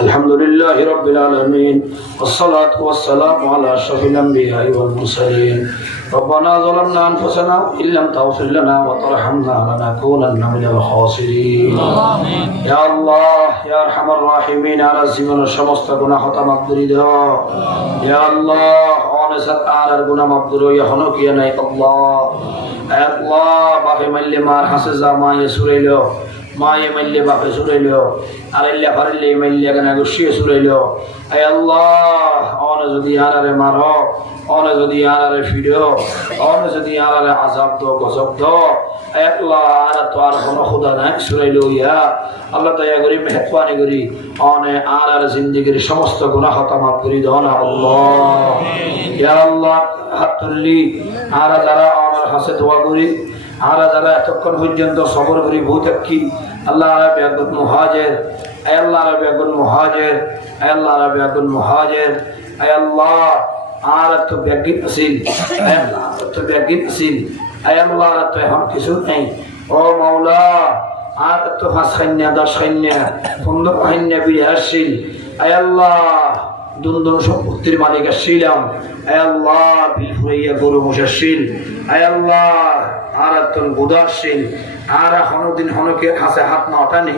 الحمد لله رب العالمين والصلاة والسلام على أشرف الأنبياء والمرسلين ربنا ظلمنا أنفسنا إن لم تغفر لنا وترحمنا لنكونن من الخاسرين يا الله يا أرحم الراحمين على জীবন সমস্ত গুনাহ খতা মাফ করে দাও ইয়া আল্লাহ অনেসাত আর গুনাহ মাফ করো এখনো কি নাই আল্লাহ বাপে মাইলে মার হাসে যা মায়ে সুরাইলো মায়ে মাইলে বাপে সুরাইলো আরেল্লা ফারেল্লে মাইলে গানা গুছিয়ে সুরাইলো আয় আল্লাহ অনে যদি আরারে মারো অনে যদি আরারে ফিরো অনে যদি আরারে আযাব দো গজব দো আয় আল্লাহ আর তো আর কোনো খোদা নাই সুরাইলো ইয়া আল্লাহ দয়া করি মেহেরবানি করি অনে আর জিন্দেগির সমস্ত গুনাহ খতা মাফ করে দাও না আল্লাহ ইয়া আল্লাহ হাত তুললি আর যারা আমার হাসে দোয়া করি আর যারা এতক্ষণ পর্যন্ত সবর করি ভূতাক্ষী আল্লাহ রাব্বি আকুল মুহাজির আয় আল্লাহ রাব্বি আকুল মুহাজির আয় আল্লাহ রাব্বি আকুল মুহাজির আয় আল্লাহ আর তো ব্যাগিন আসিল আয় আল্লাহ তো ব্যাগিন আসিল আয় আল্লাহ তো এখন কিছু নেই ও মাওলা আর তো 5 খান্না 10 খান্না 15 খান্না বিয়ে আসিল আয় আল্লাহ দুন্দন সম্পত্তির মালিক আসছিলাম আয় আল্লাহ বিলফুরাইয়া গরু মশাসিল আয় আল্লাহ আর তোর গুদাসিল আর হনদিন হনকে হাসে হাত না ওঠানি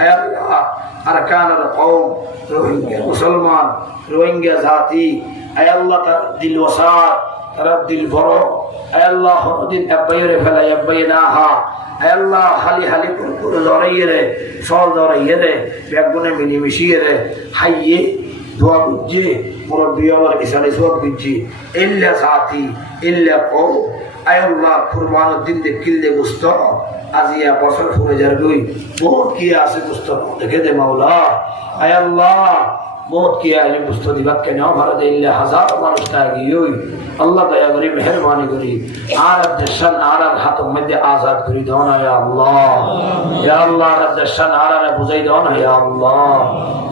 আয় আল্লাহ আর কানার কওম রোহিঙ্গা মুসলমান রোহিঙ্গা জাতি আয় আল্লাহ তার দিল ওয়াসাত তার দিল বড় আয় আল্লাহ হনদিন আব্বাইরে ফেলাই আব্বাই না হা আয় আল্লাহ হালি হালি করে জড়াইয়ে রে সল জড়াইয়ে রে বেগুনে মিলি মিশিয়ে রে হাইয়ে দোয়া বুঝছে মুরব্বী আল্লাহ ইসালে সব বুঝছি ইল্লা সাথী ইল্লা কও আয় আল্লাহ কুরবানের দিন দে কিল্লে গুস্ত আজিয়া বছর ফুরে যার গই বহুত কি আছে গুস্ত দেখে দে মাওলা আয় আল্লাহ বহুত কি আলি গুস্ত দিবাত কেন ভারত ইল্লা হাজার মানুষ তাগিয়ই আল্লাহ দয়া করি মেহেরবানি করি আর দেশান আর হাত মধ্যে আজাদ করি দাও না ইয়া আল্লাহ ইয়া আল্লাহ আর দেশান আর বুঝাই দাও না ইয়া আল্লাহ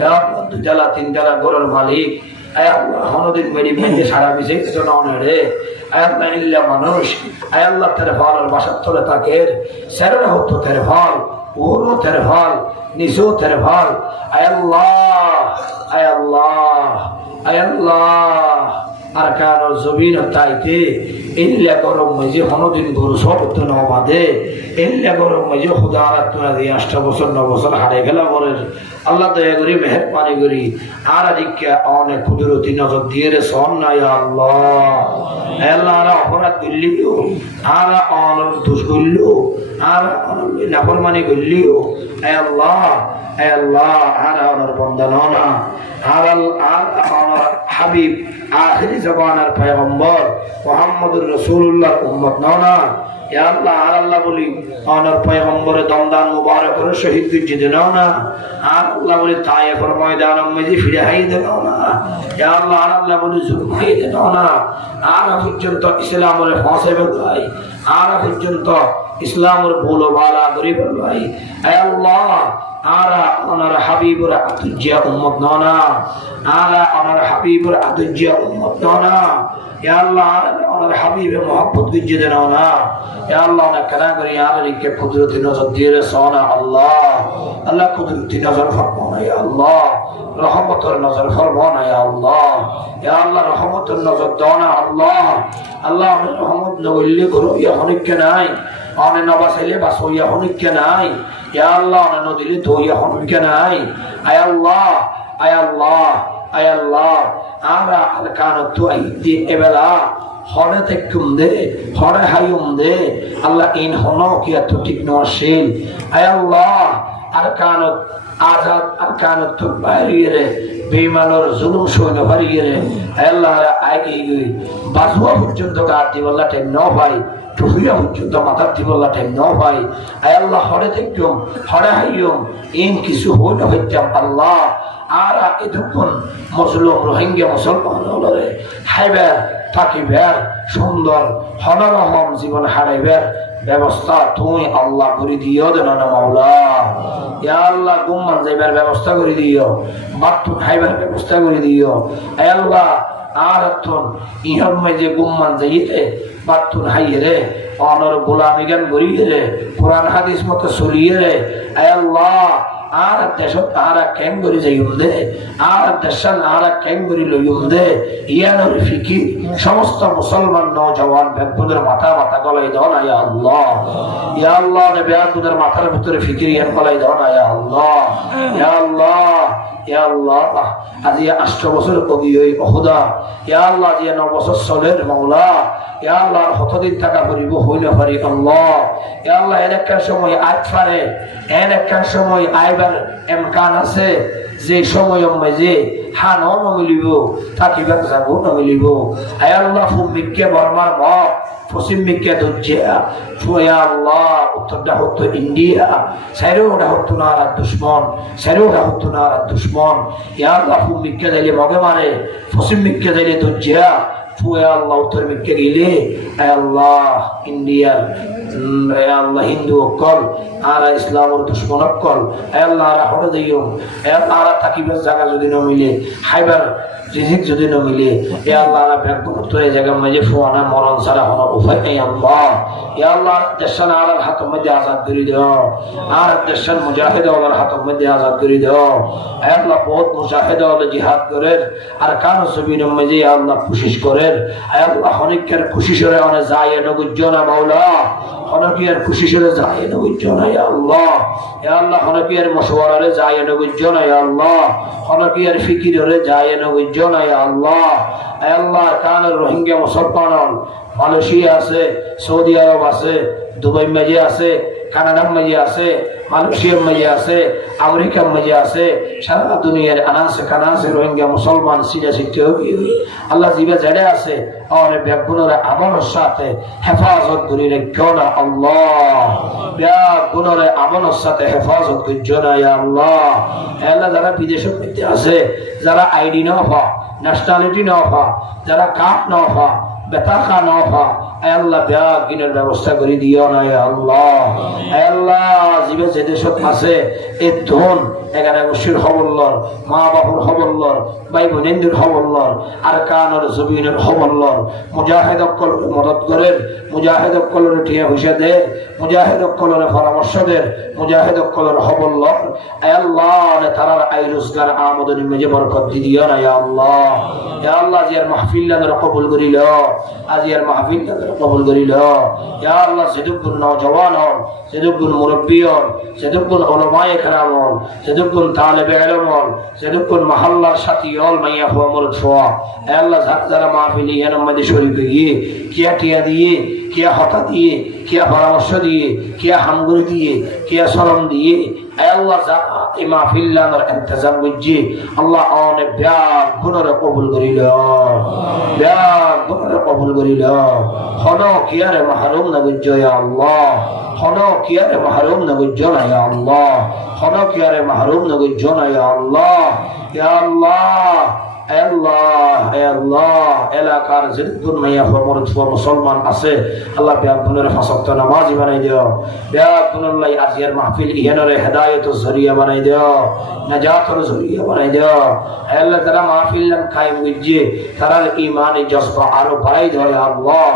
ইয়া দুজালা তিনজালা গরুর মালিক আয় আল্লাহ হনদিন মেরি মেয়ে সারা বিজয় তো না রে আয় আল্লাহ ইল্লা মানুষ আয় আল্লাহ তেরে ফলের বাসার তোলে তাকে সেরা হতো তেরে ফল ওরও তেরে ফল নিচেও তেরে ফল আয় আল্লাহ আয় আল্লাহ আয় আল্লাহ আর কারো জমিন তাইতে ইল্লা গরম মেজে হনদিন গরু সব তো না বাঁধে ইল্লা গরম মেজে খুদা আর তোরা দিয়ে 8 বছর 9 বছর হারে গেলা বলেন আল্লাহ দয়া করি মেহেরবানি করি আর আদিকে অনেক কুদরতি নজর দিয়ে রে সন না ইয়া আল্লাহ আল্লাহ আর অপরাধ করলিও আর অনর দোষ করলিও আর নাফরমানি করলিও আয় আল্লাহ আর অনর বান্দা না আর অনর হাবিব আখিরি জবানের পয়গম্বর মুহাম্মদুর রাসূলুল্লাহ উম্মত না ইয়া আল্লাহ আর আল্লাহ বলি অনর পয়গম্বরে দমদান মুবারকের শহীদ বিজে নাও না আর আল্লাহ বলি তায়েফের ময়দানে মধ্যে ফিরে হাই দাও না ইয়া আল্লাহ আর আল্লাহ বলি জুলুম হাই দাও না আর পর্যন্ত ইসলামের ফাঁসে ভাই আর পর্যন্ত ইসলামের বলো বালা গরিব ভাই আয় আল্লাহ আর অনর হাবিবুর আতুজিয়া উম্মত না আর অনর হাবিবুর আতুজিয়া উম্মত না ইয়া আল্লাহ অনর হাবিবে মোহাম্মদ বিজে দাও না ইয়া আল্লাহ না কানা করি আর লিখে কুদরতি নজর দিয়ে রে সোনা আল্লাহ আল্লাহ কুদরতি নজর ফরমাও ইয়া আল্লাহ রহমতের নজর ফরমাও ইয়া আল্লাহ ইয়া আল্লাহ রহমতের নজর দাও না আল্লাহ আল্লাহ রহমত নগল্লি করো ইয়া অনেক নাই অনে নবাসাইলে বাস ইয়া অনেক নাই ইয়া আল্লাহ অনে নদিলে তো ইয়া অনেক নাই আয় আল্লাহ আয় আল্লাহ আয় আল্লাহ আমরা আর কানো তো আইতে এবেলা হরে তেকুম দে হরে হাইম দে আল্লাহ ইন হনো কি এত ঠিক নশীল আয় আল্লাহ আর কানো আজাদ আর কানো তো বাইরে বেঈমানের জুলুম সইন হারিয়ে আল্লাহ আগে গই বাজুয়া পর্যন্ত গার দিবল্লা টাইম ন ভাই টুহিয়া পর্যন্ত মাথার দিবল্লা টাইম ন ভাই আয় আল্লাহ হরে তেকুম হরে হাইম ইন কিছু হইল হইতাম আল্লাহ আর এতক্ষণ মুসলিম রোহিঙ্গা মুসলমান হলরে হাইবার থাকিবার সুন্দর হনরহম জীবন হারাইবার ব্যবস্থা তুমি আল্লাহ করে দিও দেন না মাওলা ইয়া আল্লাহ গুম্মান যাইবার ব্যবস্থা করে দিও বাথরুম খাইবার ব্যবস্থা করে দিও আয় আল্লাহ আর এখন ইহর মাঝে গুম্মান যাইতে বাথরুম হাইয়ে রে অনর গোলামি গান গড়িয়ে রে কোরআন হাদিস মতো চলিয়ে রে আয় আল্লাহ আর দেশত তাহারা কেন করি যাইম দে আর দেশান আর কেন করি লইম দে ইয়ানোর ফিকির সমস্ত মুসলমান নওজওয়ান ব্যক্তিদের মাথা মাথা গলাই দাও না ইয়া আল্লাহ। ইয়া আল্লাহ ব্যক্তিদের মাথার ভিতরে ফিকির ইয়ান গলাই দাও না ইয়া আল্লাহ। ইয়া আল্লাহ ইয়া আল্লাহ আজি 8 বছর কবি হই খোদা ইয়া আল্লাহ আজি 9 বছর চলের মাওলা ইয়া আল্লাহ কতদিন টাকা করিব হইল পারি আল্লাহ। ইয়া আল্লাহ একটা সময় আজ পারে একটা সময় আইবার ইমকান আছে যে সময় মাঝে হানো নমিলিব থাকিবার যাব নমিলিব। ইয়া আল্লাহ ফুমিকে বর্মার ম পশ্চিম মিকে দজ্জা ইয়া আল্লাহ উত্তরটা হতো ইন্ডিয়া সাইরোটা হতো না আর দুশ্মন সাইরোটা হতো না আর দুশ্মন। ইয়া আল্লাহ ফুমিকে দিলে মগে মারে পশ্চিম মিকে দিলে দজ্জা ইয়া আল্লাহ উত্তর মিকে গেলে ইয়া আল্লাহ ইন্ডিয়ার ইয়া আল্লাহ হিন্দু অকল আর ইসলামের দুশ্মন অকল ইয়া আল্লাহ আর হড়ে দিও ইয়া আল্লাহ আর থাকিবার জায়গা যদি ন মিলে খাইবার রিজিক যদি ন মিলে ইয়া আল্লাহ আর ব্যাগ করতে এই জায়গা মাঝে ফুয়ানা মরণ ছাড়া হলো উপায় নেই আল্লাহ। ইয়া আল্লাহ দেশান আর হাতের মধ্যে আজাদ করে দাও আর দেশান মুজাহিদ ওয়ালার হাতের মধ্যে আজাদ করে দাও। ইয়া আল্লাহ বহুত মুজাহিদ ওয়ালা জিহাদ করেন আর কান জমিনের মাঝে ইয়া আল্লাহ কোশিশ করেন। ইয়া আল্লাহ অনেকের কোশিশরে অনেক যায় নগুজ্জ না মাওলা হনকিয়ার খুশিশরে যায় নগুজ্জ না ইয়া আল্লাহ। ইয়া আল্লাহ হনকিয়ার মশওয়ারারে যায় নগুজ্জ না ইয়া আল্লাহ হনকিয়ার ফিকিরে যায় নগুজ্জ না ইয়া আল্লাহ। ইয়া আল্লাহ কান রোহিঙ্গা মুসলমান মালয়েশিয়া আছে সৌদি আরব আছে দুবাই মাঝে আছে কানাডার মাঝে আছে মালয়েশিয়ার মাঝে আছে আমেরিকার মাঝে আছে সারা দুনিয়ার আনাসে কানাসে রোহিঙ্গা মুসলমান সিরিয়া শিখতে হবে আল্লাহ জিবা জেডে আছে আর ব্যাগুনের আমলের সাথে হেফাজত করি রেখো না আল্লাহ। ব্যাগুনের আমলের সাথে হেফাজত করছো না ইয়া আল্লাহ। আল্লাহ যারা বিদেশের মধ্যে আছে যারা আইডি না পা ন্যাশনালিটি না পা যারা কাপ না পা বেতাকা না পা আল্লাহ ব্যাগিনের ব্যবস্থা করে দিও না ইয়া আল্লাহ। আল্লাহ জীবে যে দেশত আছে এই ধন এখানে গোষ্ঠীর হবল্লর মা বাপুর হবল্লর ভাই বোনেন্দ্র হবল্লর আর কানের জমিনের হবল্লর মুজাহিদ অকল মদত করেন মুজাহিদ অকলের টিয়া পয়সা দেন মুজাহিদ অকলের পরামর্শ দেন মুজাহিদ অকলের হবল্লর আল্লাহ তারার আয় রোজগার আমদানি মেজে বরকত দিও না ইয়া আল্লাহ। ইয়া আল্লাহ জিয়ার মাহফিল কবুল করিল আজিয়ার মাহফিল কবুল করিল ইয়া আল্লাহ যেদুকুন নওজওয়ান হন যেদুকুন মুরব্বী হন যেদুকুন উলামায়ে কেরাম হন যেদুকুন তালেবে ইলম হন যেদুকুন মহল্লার সাথী হল মাইয়া হুয়া মুরদ ফুয়া আল্লাহ যারা মাহফিলে এর মধ্যে শরীক হয়ে কিয়া টিয়া দিয়ে কিয়া হতা দিয়ে কিয়া পরামর্শ দিয়ে কিয়া হামগুড়ি দিয়ে কিয়া সরম দিয়ে আল্লাহ এই মাহফিলের ইন্তজাম করছে আল্লাহ অনেক ব্যাগ গুণরে কবুল করিল ব্যাগ গুণরে কবুল করিল হন কিয়ারে মাহরুম না গুজ্জ ইয়া আল্লাহ হন কিয়ারে মাহরুম না গুজ্জ না ইয়া আল্লাহ হন কিয়ারে মাহরুম না গুজ্জ না ইয়া আল্লাহ। ইয়া আল্লাহ আল্লাহ আল্লাহ এলাকার যেদুন মাইয়া মুরদ ফুয়া মুসলমান আছে আল্লাহ ব্যাগুনের ফাসক্ত নামাজি বানাই দিও ব্যাগুনের লাই আজিয়ার মাহফিল ইহানরে হেদায়েতের জরিয়া বানাই দিও নাজাতের জরিয়া বানাই দিও আল্লাহ তারা মাহফিল কায়েম করছে তারার ঈমানি জজবা আরো বাড়াই দাও ইয়া আল্লাহ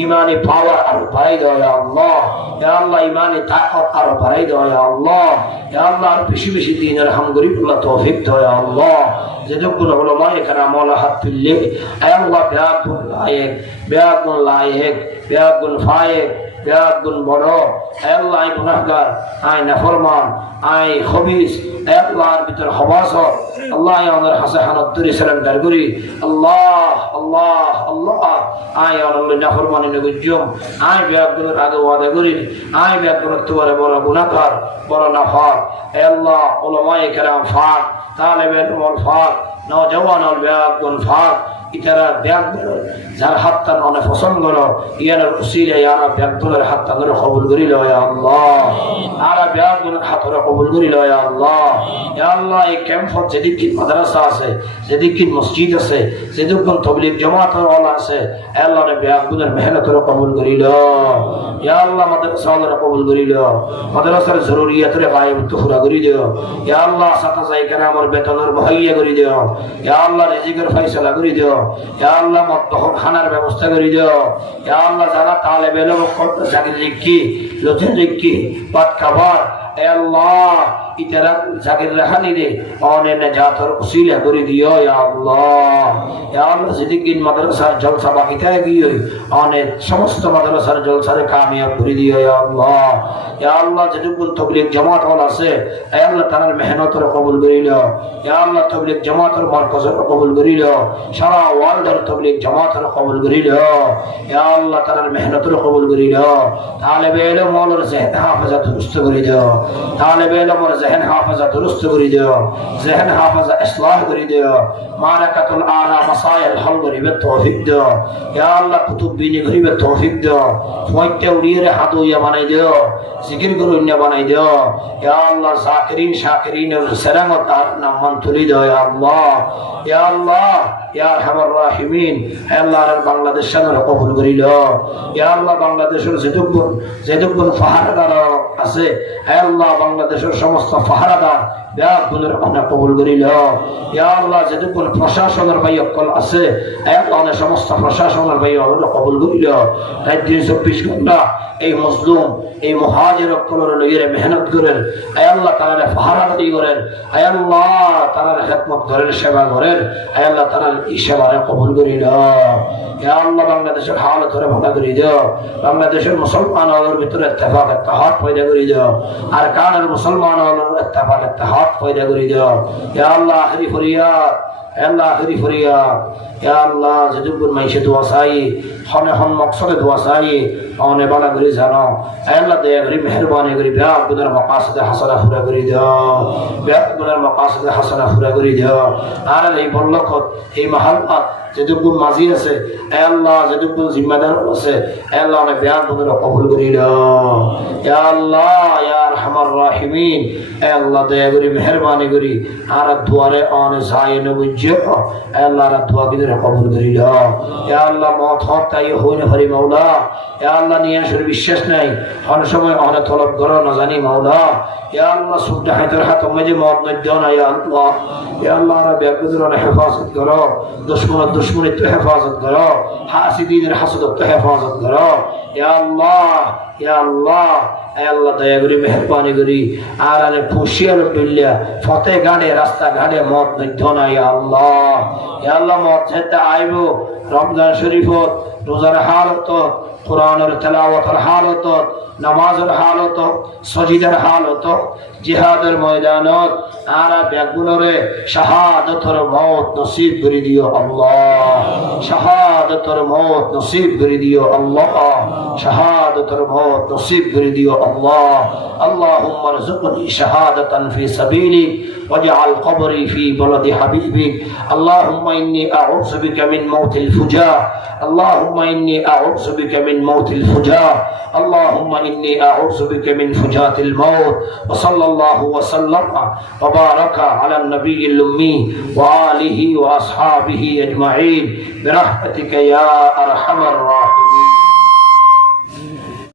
ঈমানি পাওয়ার আরো বাড়াই দাও ইয়া আল্লাহ। ইয়া আল্লাহ ঈমানি তাকত আরো বাড়াই দাও ইয়া আল্লাহ। ইয়া আল্লাহ আর বেশি বেশি দ্বীনের হামগরিবুল্লাহ তৌফিক দাও ইয়া আল্লাহ। যেদুকুন উলামায়ে কেরাম ওয়ালা হাত তুললে আল্লাহ ব্যাগুন লায়েক ব্যাগুন ফায়েক ব্যাগুন বড় আল্লাহ আই গুনাহগার আই নাফরমান আই খবিস আল্লাহর ভিতর হবাস আল্লাহ আমাদের হাসে হানত দূরে সালান্ডার করি আল্লাহ আল্লাহ আল্লাহ আই আল্লাহ নাফরমানি নগুজ্জম আই ব্যাগুনের আগে ওয়াদা করি আই ব্যাগুনের তোমার বড় গুনাহগার বড় নাফার আল্লাহ উলামায়ে কেরাম ফাক তালেবে ইলম ফাক নওজওয়ান ব্যাগুন ফাক ইতারা ব্যাগ যার হাত টান অনেক পছন্দ করো ইয়ার উসিলে ইয়ারা ব্যাগুনের হাত টানের কবুল করিল ইয়া আল্লাহ আর ব্যাগুনের হাতরে কবুল করিল ইয়া আল্লাহ। ইয়া আল্লাহ এই ক্যাম্পত যেদিকে মাদ্রাসা আছে যেদিকে মসজিদ আছে যেদিকে তাবলীগ জামাতের ওয়ালা আছে আল্লাহ ব্যাগুনের মেহনতরে কবুল করিল ইয়া আল্লাহ মাদ্রাসারে কবুল করিল মাদ্রাসার জরুরিয়াতরে গায়েব পুরা করি দিও ইয়া আল্লাহ সাথে জায়গা আমার বেতনের বহাইয়া করি দিও ইয়া আল্লাহ রিজিকের ফয়সালা করি দিও ইয়া আল্লাহ মতহর খানার ব্যবস্থা করে দিও ইয়া আল্লাহ যারা তালেবে ইলম চাকরি লিখি লজে লিখি পাট খাবার ইয়া আল্লাহ ইতারা জাকির রাহানি রে অনে নাজাতর উসিলা করে দিও ইয়া আল্লাহ। ইয়া আল্লাহ যেদিন মাদ্রাসার জলসা বাকি থাকে গিয়ে অনেক সমস্ত মাদ্রাসার জলসারে কামিয়াব করে দিও ইয়া আল্লাহ। ইয়া আল্লাহ যেটুকুন তবলিগ জামাত হল আছে ইয়া আল্লাহ তার মেহনতর কবুল করিল। ইয়া আল্লাহ তবলিগ জামাতের মারকাজের কবুল করিল, সারা ওয়ার্ল্ডের তবলিগ জামাতের কবুল করিল। ইয়া আল্লাহ তার মেহনতর কবুল করিল। তালেবে ইলম ওয়ালার জেহন হাফেজা দুরুস্ত করে দিও, তালেবে ইলম ওয়ালার জেহন হাফেজা দুরুস্ত করে দিও, জেহন হাফেজা ইসলাহ করে দিও, মারাকাতুল আলা মাসাইল হল করিবে তৌফিক দিও। ইয়া আল্লাহ কুতুব বিনি করিবে তৌফিক দিও, ফয়তে উড়িয়ে হাদুয়া বানাই দিও, জিকির করুন বানাই দিও। ইয়া আল্লাহ জাকিরিন শাকিরিনের সেরামত তার নাম তুলি দিও ইয়া আল্লাহ। ইয়া আল্লাহ ইয়া আরহামার রাহিমিন, হে আল্লাহ আর বাংলাদেশ সাগর কবুল করিল। ইয়া আল্লাহ বাংলাদেশের যেটুকুন ফাহারাদার আছে হে আল্লাহ বাংলাদেশের সমস্ত ফাহারাদার ব্যাগুনের অনেক কবুল করিল। ইয়া আল্লাহ যেটুকুন প্রশাসনের ভাই অকল আছে হে আল্লাহ সমস্ত প্রশাসনের ভাই কবুল করিল। রাত 24 ঘন্টা এই মজলুম এই মুহাজির অকলের লইয়ে মেহনত করেন, হে আল্লাহ তারা ফাহারাদি করেন, হে আল্লাহ তারা খেদমত করেন, সেবা করেন, হে আল্লাহ তারা এই সেবারে কবুল করিল। ইয়া আল্লাহ বাংলাদেশের হালত ধরে ভালো করে দিও, বাংলাদেশের মুসলমানদের ভিতরে ইত্তেফাক ইত্তেহাদ পয়দা করে দিও, আর কানের মুসলমানদের ইত্তেফাক ইত্তেহাদ পয়দা করে দিও। ইয়া আল্লাহ আখরি ফরিয়াদ, হে আল্লাহ আখরি ফরিয়াদ। ইয়া আল্লাহ যেটুকুন মাইসে দোয়া চাই হনে হন মকসদে দোয়া চাই অনে বালা করে জানো, হে আল্লাহ দয়া করে মেহরবানি করে বিয়া গুনার মাকাসিদে হাসানা পুরা করে দিও, বিয়া গুনার মাকাসিদে হাসানা পুরা করে দিও। আর এই বল্লখত এই মাহাল্লাত যেটুকুন মাঝি আছে হে আল্লাহ যেটুকুন জিম্মাদার আছে হে আল্লাহ অনেক বিয়া গুনার কবুল করিল। ইয়া আল্লাহ ইয়া আরহামার রাহিমিন, হে আল্লাহ দয়া করে মেহরবানি করে আর দুয়ারে অনে যায় নবুজ্জ হে আল্লাহ আর দোয়া কিদের কবুল করিল। ইয়া আল্লাহ মত হক তাই হই না পারি মাওলা। ইয়া আল্লাহ নিয়ে আসলে বিশ্বাস নাই অনেক সময় অনেক তলব করো না জানি মাওলা। ইয়া আল্লাহ সুবটা হাতের হাত মেজে মত নই দেও না ইয়া আল্লাহ। ইয়া আল্লাহ আর ব্যাকুদের হেফাজত করো, দুশমনের দুশমনের তো হেফাজত করো, হাসিদিনের হাসদত তো হেফাজত করো। ইয়া আল্লাহ ইয়া আল্লাহ হে আল্লাহ দয়া করি মেহরবানি করি আর আরে ফুসিয়ার বিল্লা ফতে গাড়ে রাস্তা ঘাটে মত নই দেও না ইয়া আল্লাহ। ইয়া আল্লাহ মত যেতে আইব রমজান শরীফত রোজার হালত, কোরআনের তেলাওয়াতের হালত, নামাজের হালত, সজিদার হালত, জিহাদের ময়দানত আর ব্যাগুনরে শাহাদাতের মওত নসিব করে দিও আল্লাহ, শাহাদাতের মওত নসিব করে দিও আল্লাহ, শাহাদাতের মওত নসিব করে দিও আল্লাহ। আল্লাহুম্মা রযুকনি শাহাদাতান ফি সাবিলিক ওয়াজআল কবরি ফি বালাদি হাবিবিক। আল্লাহুম্মা ইন্নী আউযু বিকা মিন মাউতিল ফুজা, আল্লাহুম্মা ইন্নী আউযু বিকা মিন মাউতিল ফুজা, আল্লাহুম্মা ইন্নী আউযু বিকা মিন ফুজাতিল মাউত। ওয়া সাল্লাল্লাহু ওয়া সাল্লামা ওয়া বারাকা আলা নবিয়্যিল উম্মি ওয়া আলিহি ওয়া আসহাবিহি আজমাইন বিরহমাতিকা ইয়া আরহামার রাহিমিন।